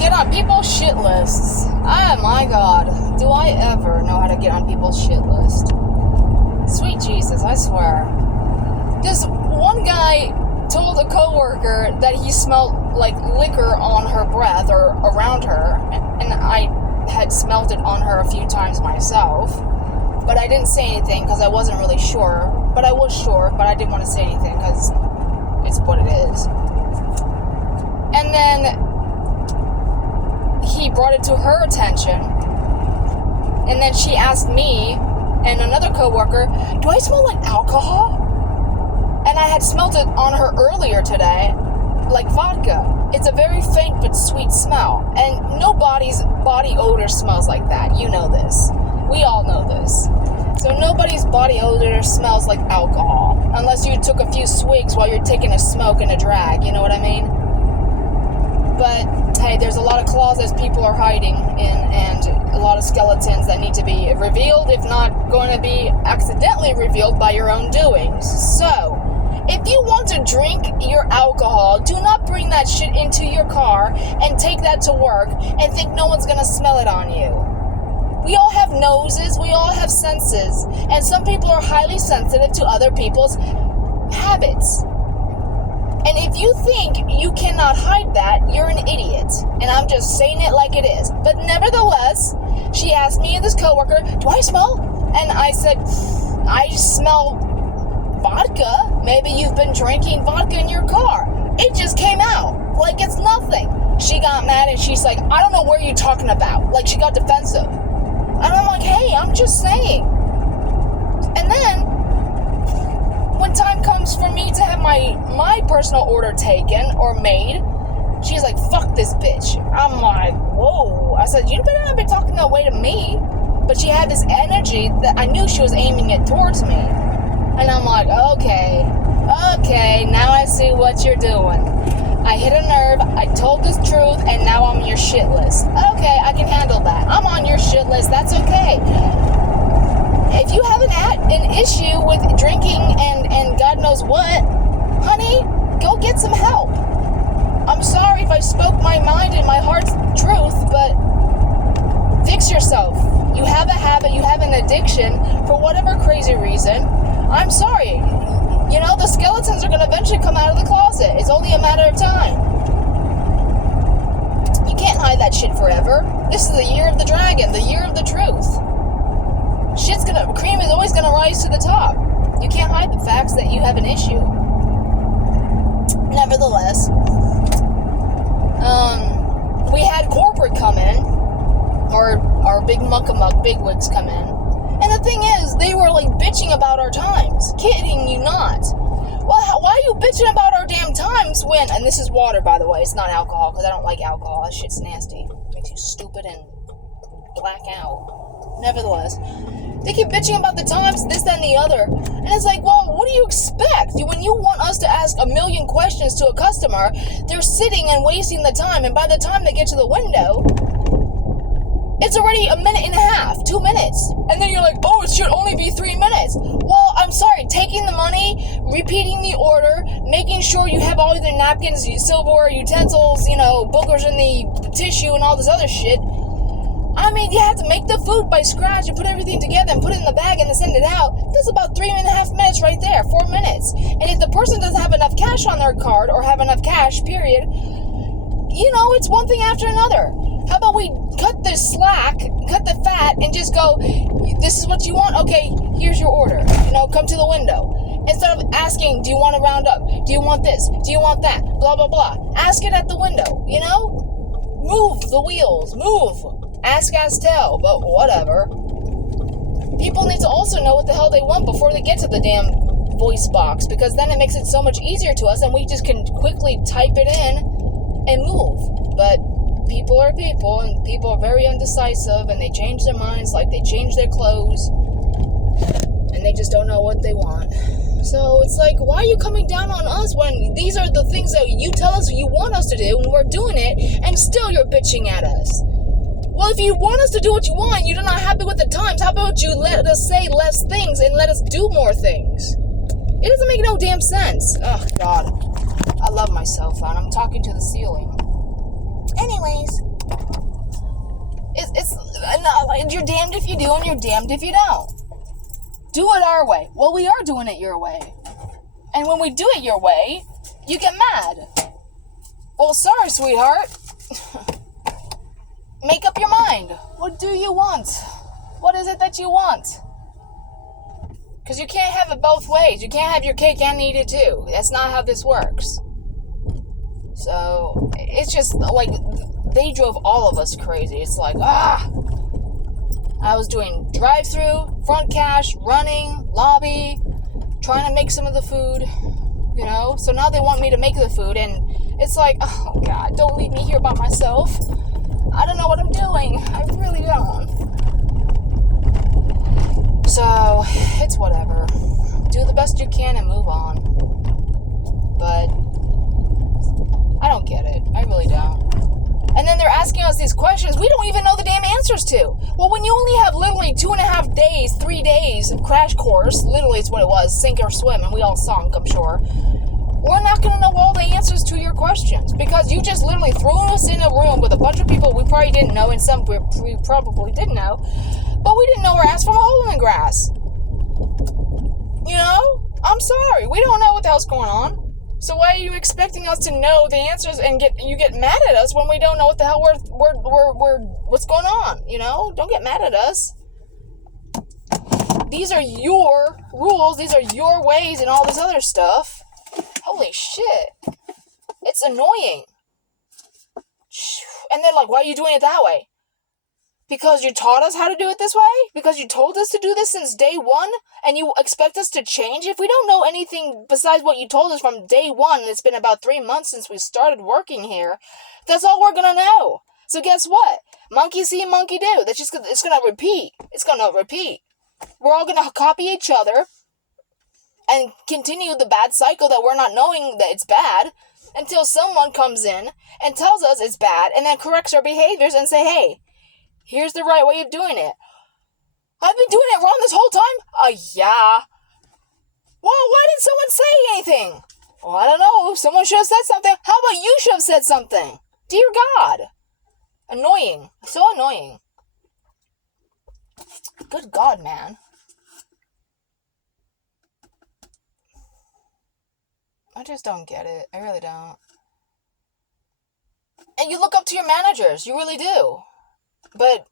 get on people's shit lists. Oh my god. Do I ever know how to get on people's shit list? Sweet Jesus, I swear. This one guy told a coworker that he smelled like liquor on her breath or around her, and I had smelled it on her a few times myself, but I didn't say anything because I wasn't really sure. But I was sure, but I didn't want to say anything because it's what it is. And then he brought it to her attention, and then she asked me and another coworker, do I smell like alcohol? And I had smelled it on her earlier today, like vodka. It's a very faint but sweet smell, and nobody's body odor smells like that. You know this. We all know this. So nobody's body odor smells like alcohol, unless you took a few swigs while you're taking a smoke and a drag, you know what I mean? But, hey, there's a lot of closets people are hiding in, and a lot of skeletons that need to be revealed, if not going to be accidentally revealed by your own doings. So, if you want to drink your alcohol, do not bring that shit into your car and take that to work and think no one's going to smell it on you. We all have noses, we all have senses, and some people are highly sensitive to other people's habits. And if you think you cannot hide that, you're an idiot. And I'm just saying it like it is. But nevertheless, she asked me and this coworker, do I smell? And I said, I smell vodka. Maybe you've been drinking vodka in your car. It just came out like it's nothing. She got mad and she's like, I don't know what you're talking about. Like, she got defensive. And I'm like, hey, I'm just saying. And then, when time comes for me to have my personal order taken or made, she's like, fuck this bitch. I'm like, whoa. I said, you better not be talking that way to me. But she had this energy that I knew she was aiming it towards me. And I'm like, okay, now I see what you're doing. I hit a nerve, I told the truth, and now I'm on your shit list. Okay, I can handle that. I'm on your shit list, that's okay. If you have an issue with drinking and God knows what, honey, go get some help. I'm sorry if I spoke my mind and my heart's truth, but fix yourself. You have a habit, you have an addiction for whatever crazy reason. I'm sorry. You know, the skeletons are going to eventually come out of the closet. It's only a matter of time. You can't hide that shit forever. This is the year of the dragon, the year of the truth. Cream is always gonna rise to the top. You can't hide the facts that you have an issue. Nevertheless, we had corporate come in, or our big bigwigs come in, and the thing is, they were like bitching about our times. Kidding you not. Well, why are you bitching about our damn times when, and this is water, by the way, it's not alcohol, because I don't like alcohol, that shit's nasty. It makes you stupid and black out. Nevertheless, they keep bitching about the times, this, that, and the other. And it's like, well, what do you expect? When you want us to ask a million questions to a customer, they're sitting and wasting the time. And by the time they get to the window, it's already a minute and a half, 2 minutes. And then you're like, oh, it should only be 3 minutes. Well, I'm sorry, taking the money, repeating the order, making sure you have all the napkins, silverware, utensils, boogers in the tissue and all this other shit. I mean, you have to make the food by scratch and put everything together and put it in the bag and then send it out. That's about 3.5 minutes right there, 4 minutes. And if the person doesn't have enough cash on their card or have enough cash, period, it's one thing after another. How about we cut the slack, cut the fat, and just go, this is what you want? Okay, here's your order. Come to the window. Instead of asking, do you want to round up? Do you want this? Do you want that? Blah, blah, blah. Ask it at the window, Move the wheels. Move. Ask, tell, but whatever. People need to also know what the hell they want before they get to the damn voice box, because then it makes it so much easier to us and we just can quickly type it in and move. But people are people, and people are very undecisive, and they change their minds like they change their clothes, and they just don't know what they want. So it's like, why are you coming down on us when these are the things that you tell us you want us to do, and we're doing it, and still you're bitching at us? Well, if you want us to do what you want, you're not happy with the times, how about you let us say less things and let us do more things? It doesn't make no damn sense. Oh, God. I love my cell phone. I'm talking to the ceiling. Anyways, And you're damned if you do and you're damned if you don't. Do it our way. Well, we are doing it your way. And when we do it your way, you get mad. Well, sorry, sweetheart. Make up your mind. What do you want? What is it that you want? Because you can't have it both ways. You can't have your cake and eat it too. That's not how this works. So, it's just like, they drove all of us crazy. It's like, I was doing drive-thru, front cash, running, lobby, trying to make some of the food, you know? So now they want me to make the food, and it's like, oh God, don't leave me here by myself. I don't know what I'm doing. I really don't. So, it's whatever. Do the best you can and move on. But I don't get it. I really don't. And then they're asking us these questions we don't even know the damn answers to. Well, when you only have literally 2.5 days, 3 days of crash course, literally it's what it was, sink or swim, and we all sunk, I'm sure. We're not going to know all the answers to your questions because you just literally threw us in a room with a bunch of people we probably didn't know and some we probably didn't know, but we didn't know our ass from a hole in the grass. You know? I'm sorry. We don't know what the hell's going on. So why are you expecting us to know the answers and you get mad at us when we don't know what the hell we're what's going on? You know? Don't get mad at us. These are your rules. These are your ways and all this other stuff. Holy shit. It's annoying. And they're like, why are you doing it that way? Because you taught us how to do it this way? Because you told us to do this since day one? And you expect us to change? If we don't know anything besides what you told us from day one, and it's been about 3 months since we started working here, that's all we're gonna know. So guess what? Monkey see, monkey do. It's gonna repeat. It's gonna repeat. We're all gonna copy each other and continue the bad cycle that we're not knowing that it's bad until someone comes in and tells us it's bad and then corrects our behaviors and say, hey, here's the right way of doing it. I've been doing it wrong this whole time? Yeah. Well, why didn't someone say anything? Well, I don't know. Someone should have said something. How about you should have said something? Dear God. Annoying. So annoying. Good God, man. I just don't get it. I really don't. And you look up to your managers. You really do. But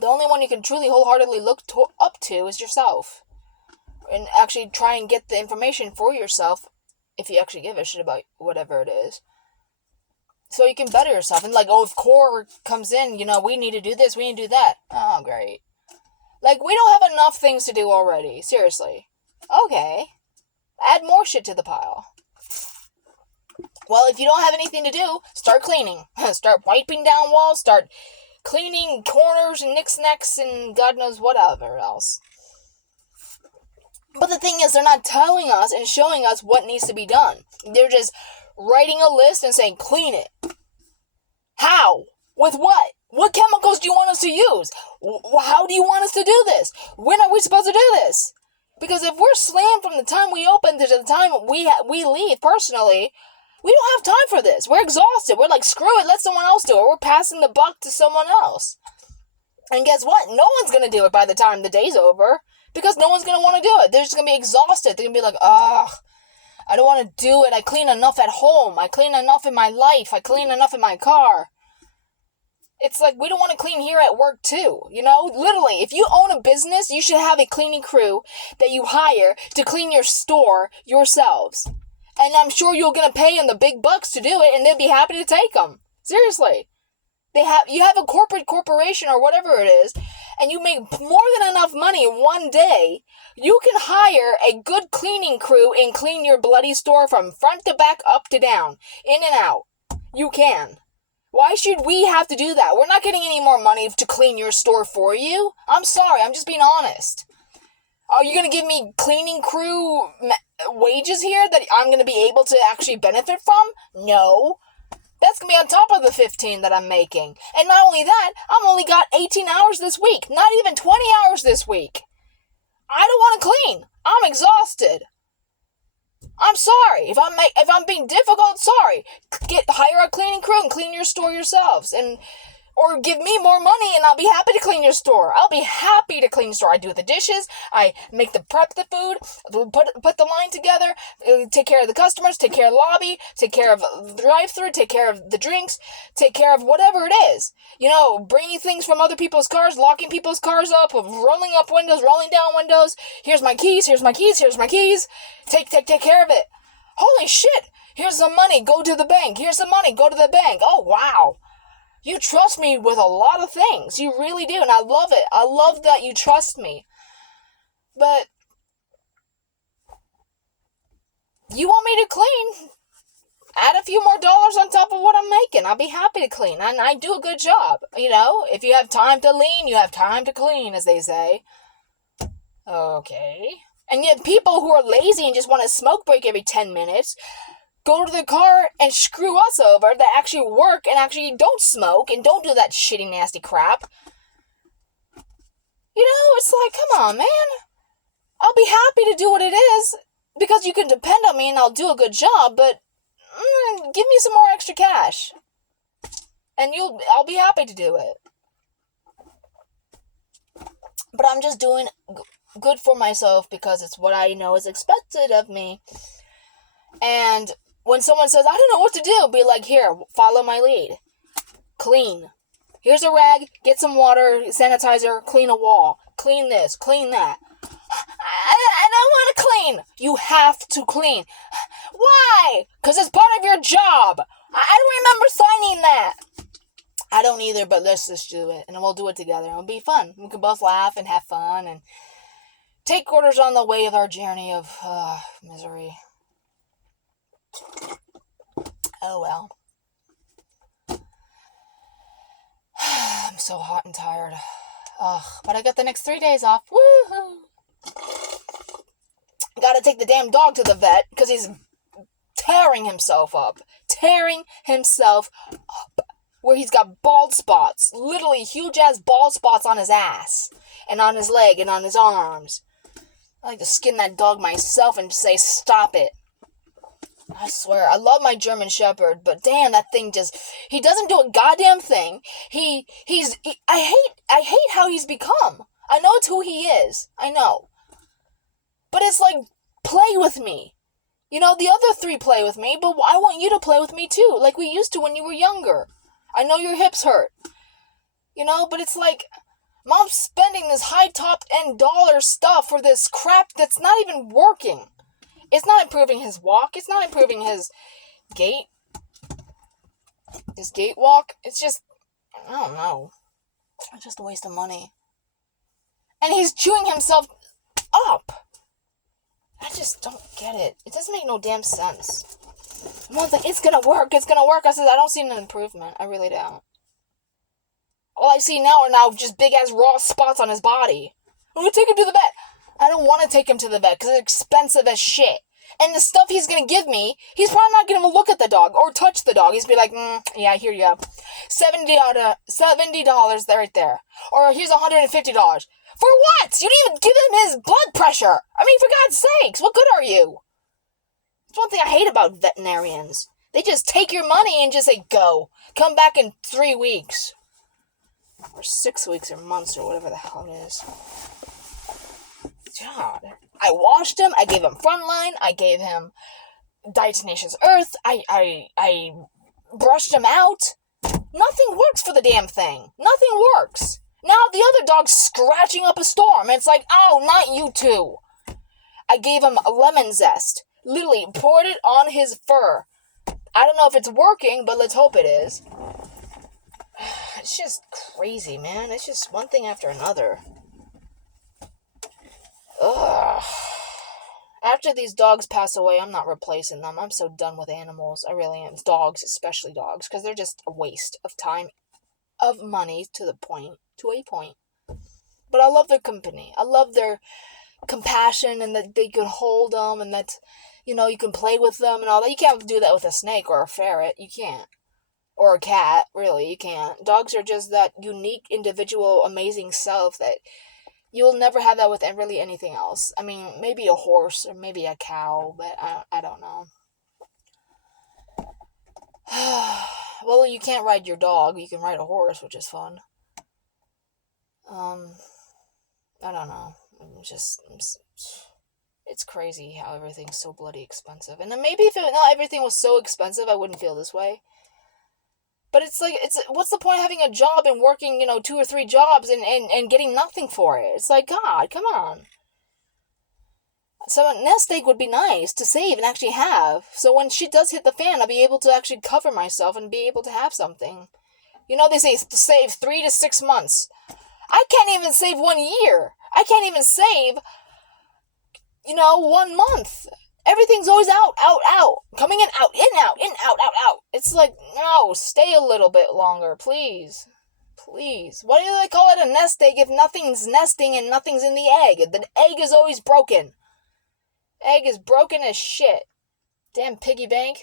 the only one you can truly wholeheartedly look up to is yourself. And actually try and get the information for yourself if you actually give a shit about whatever it is. So you can better yourself. And like, if core comes in, we need to do this, we need to do that. Oh, great. Like, we don't have enough things to do already. Seriously. Okay. Add more shit to the pile. Well, if you don't have anything to do, start cleaning. Start wiping down walls, start cleaning corners and knickknacks and God knows whatever else. But the thing is, they're not telling us and showing us what needs to be done. They're just writing a list and saying, clean it. How? With what? What chemicals do you want us to use? How do you want us to do this? When are we supposed to do this? Because if we're slammed from the time we open to the time we leave personally, we don't have time for this. We're exhausted. We're like, screw it, let someone else do it. We're passing the buck to someone else. And guess what? No one's going to do it by the time the day's over. Because no one's going to want to do it. They're just going to be exhausted. They're going to be like, I don't want to do it. I clean enough at home. I clean enough in my life. I clean enough in my car. It's like, we don't want to clean here at work too. Literally, if you own a business, you should have a cleaning crew that you hire to clean your store yourselves. And I'm sure you're going to pay them the big bucks to do it, and they'll be happy to take them. Seriously. You have a corporation or whatever it is, and you make more than enough money in one day, you can hire a good cleaning crew and clean your bloody store from front to back, up to down, in and out. You can. Why should we have to do that? We're not getting any more money to clean your store for you. I'm sorry, I'm just being honest. Are you going to give me cleaning crew wages here that I'm going to be able to actually benefit from? No. That's going to be on top of the 15 that I'm making. And not only that, I've only got 18 hours this week. Not even 20 hours this week. I don't want to clean. I'm exhausted. I'm sorry. If I'm being difficult, sorry. Hire a cleaning crew and clean your store yourselves. And Or give me more money and I'll be happy to clean your store. I'll be happy to clean the store. I do the dishes. I prep the food, put the line together, take care of the customers, take care of the lobby, take care of the drive-thru, take care of the drinks, take care of whatever it is. Bringing things from other people's cars, locking people's cars up, rolling up windows, rolling down windows. Here's my keys, here's my keys, here's my keys. Take care of it. Holy shit. Here's some money. Go to the bank. Here's some money. Go to the bank. Oh, wow. You trust me with a lot of things. You really do. And I love it. I love that you trust me. But you want me to clean? Add a few more dollars on top of what I'm making. I'll be happy to clean. And I do a good job. If you have time to lean, you have time to clean, as they say. Okay. And yet people who are lazy and just want a smoke break every 10 minutes go to the car and screw us over that actually work and actually don't smoke and don't do that shitty, nasty crap. It's like, come on, man. I'll be happy to do what it is because you can depend on me and I'll do a good job, but give me some more extra cash. And I'll be happy to do it. But I'm just doing good for myself because it's what I know is expected of me. And when someone says, I don't know what to do, be like, here, follow my lead. Clean. Here's a rag, get some water, sanitizer, clean a wall. Clean this, clean that. I don't want to clean. You have to clean. Why? Because it's part of your job. I don't remember signing that. I don't either, but let's just do it. And we'll do it together. It'll be fun. We can both laugh and have fun and take orders on the way of our journey of misery. Oh well. I'm so hot and tired. But I got the next 3 days off. Woohoo! Gotta take the damn dog to the vet because he's tearing himself up. Where he's got bald spots. Literally huge ass bald spots on his ass. And on his leg and on his arms. I like to skin that dog myself and say, stop it. I swear, I love my German Shepherd, but damn, that thing he doesn't do a goddamn thing. I hate how he's become. I know it's who he is. I know. But it's like, play with me. The other 3 play with me, but I want you to play with me too, like we used to when you were younger. I know your hips hurt. But it's like, Mom's spending this high-top-end dollar stuff for this crap that's not even working. It's not improving his walk. It's not improving his gait. His gait walk. It's just, I don't know. It's just a waste of money. And he's chewing himself up. I just don't get it. It doesn't make no damn sense. Mom's like, it's gonna work. I said, I don't see an improvement. I really don't. All I see now are just big-ass raw spots on his body. I'm gonna take him to the vet. I don't want to take him to the vet because it's expensive as shit. And the stuff he's going to give me, he's probably not going to look at the dog or touch the dog. He's going to be like, yeah, here you go. $70 right there. Or here's $150. For what? You didn't even give him his blood pressure. I mean, for God's sakes, what good are you? That's one thing I hate about veterinarians. They just take your money and just say, go. Come back in 3 weeks. Or 6 weeks or months or whatever the hell it is. God. I washed him. I gave him Frontline. I gave him Diatomaceous Earth. I brushed him out. Nothing works for the damn thing. Nothing works. Now the other dog's scratching up a storm. It's like, oh, not you two. I gave him a lemon zest. Literally poured it on his fur. I don't know if it's working, but let's hope it is. It's just crazy, man. It's just one thing after another. Ugh. After these dogs pass away, I'm not replacing them. I'm so done with animals. I really am. Dogs, especially dogs, because they're just a waste of time, of money to a point. But I love their company. I love their compassion and that they can hold them and that, you can play with them and all that. You can't do that with a snake or a ferret. You can't. Or a cat, really. You can't. Dogs are just that unique, individual, amazing self that you'll never have that with really anything else. I mean, maybe a horse or maybe a cow, but I don't know. Well, you can't ride your dog. You can ride a horse, which is fun. I don't know. It's crazy how everything's so bloody expensive. And then maybe if not everything was so expensive, I wouldn't feel this way. But it's like, what's the point of having a job and working, 2 or 3 jobs and getting nothing for it? It's like, God, come on. So a nest egg would be nice to save and actually have. So when shit does hit the fan, I'll be able to actually cover myself and be able to have something. They say to save 3 to 6 months. I can't even save 1 year. I can't even save, 1 month. Everything's always out. Coming in, out, out. It's like, no, stay a little bit longer, please. Please. Why do they call it a nest egg if nothing's nesting and nothing's in the egg? The egg is always broken. Egg is broken as shit. Damn piggy bank.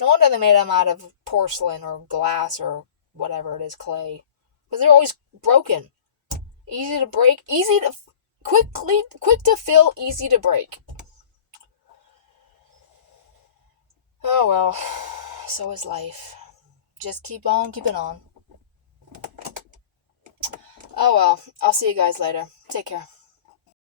No wonder they made them out of porcelain or glass or whatever it is, clay. Because they're always broken. Easy to break, quick to fill, easy to break. Oh well, so is life. Just keep on keeping on. Oh well, I'll see you guys later. Take care.